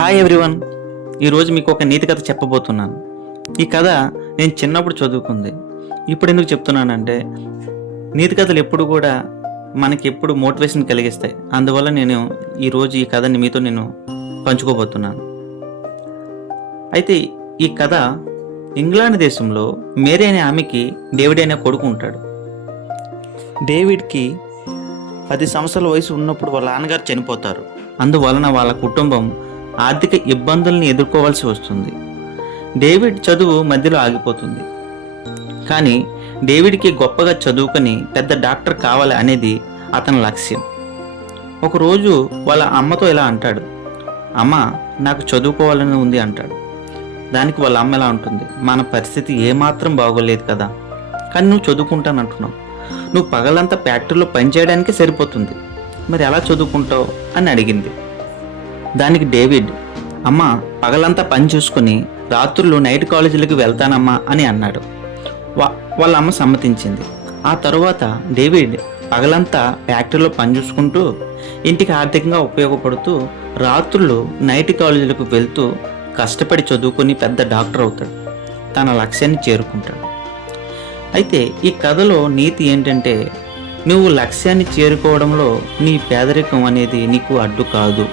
Hi everyone. ఈరోజు మీకు ఒక నీతి కథ చెప్పబోతున్నాను. ఈ కథ నేను చిన్నప్పుడు చదువుకుంది. ఇప్పుడు ఎందుకు చెప్తున్నానంటే నీతి కథలు ఎప్పుడు కూడా మనకి ఎప్పుడు మోటివేషన్ కలిగిస్తాయి. అందువల్ల నేను ఈరోజు ఈ కథని మీతో నేను పంచుకోబోతున్నాను. అయితే ఈ కథ ఇంగ్లాండ్ దేశంలో మేరీ అనే ఆమెకి డేవిడ్ అనే కొడుకు ఉంటాడు. డేవిడ్కి 10 సంవత్సరాల వయసు ఉన్నప్పుడు వాళ్ళ నాన్నగారు చనిపోతారు. అందువలన వాళ్ళ కుటుంబం ఆర్థిక ఇబ్బందుల్ని ఎదుర్కోవాల్సి వస్తుంది. డేవిడ్ చదువు మధ్యలో ఆగిపోతుంది. కానీ డేవిడ్కి గొప్పగా చదువుకొని పెద్ద డాక్టర్ కావాలి అనేది అతని లక్ష్యం. ఒకరోజు వాళ్ళ అమ్మతో ఇలా అంటాడు, అమ్మ నాకు చదువుకోవాలని ఉంది అంటాడు. దానికి వాళ్ళ అమ్మ ఎలా ఉంటుంది, మన పరిస్థితి ఏమాత్రం బాగోలేదు కదా, కానీ నువ్వు చదువుకుంటానంటున్నావు, నువ్వు పగలంతా ఫ్యాక్టరీలో పనిచేయడానికే సరిపోతుంది, మరి ఎలా చదువుకుంటావు అని అడిగింది. దానికి డేవిడ్, అమ్మ పగలంతా పని చూసుకుని రాత్రులు నైట్ కాలేజీలకు వెళ్తానమ్మా అని అన్నాడు. వాళ్ళ అమ్మ సమ్మతించింది. ఆ తరువాత డేవిడ్ పగలంతా ఫ్యాక్టరీలో పని చూసుకుంటూ ఇంటికి ఆర్థికంగా ఉపయోగపడుతూ రాత్రులు నైట్ కాలేజీలకు వెళ్తూ కష్టపడి చదువుకొని పెద్ద డాక్టర్ అవుతాడు. తన లక్ష్యాన్ని చేరుకుంటాడు. అయితే ఈ కథలో నీతి ఏంటంటే, నువ్వు లక్ష్యాన్ని చేరుకోవడంలో నీ పేదరికం అనేది నీకు అడ్డు కాదు.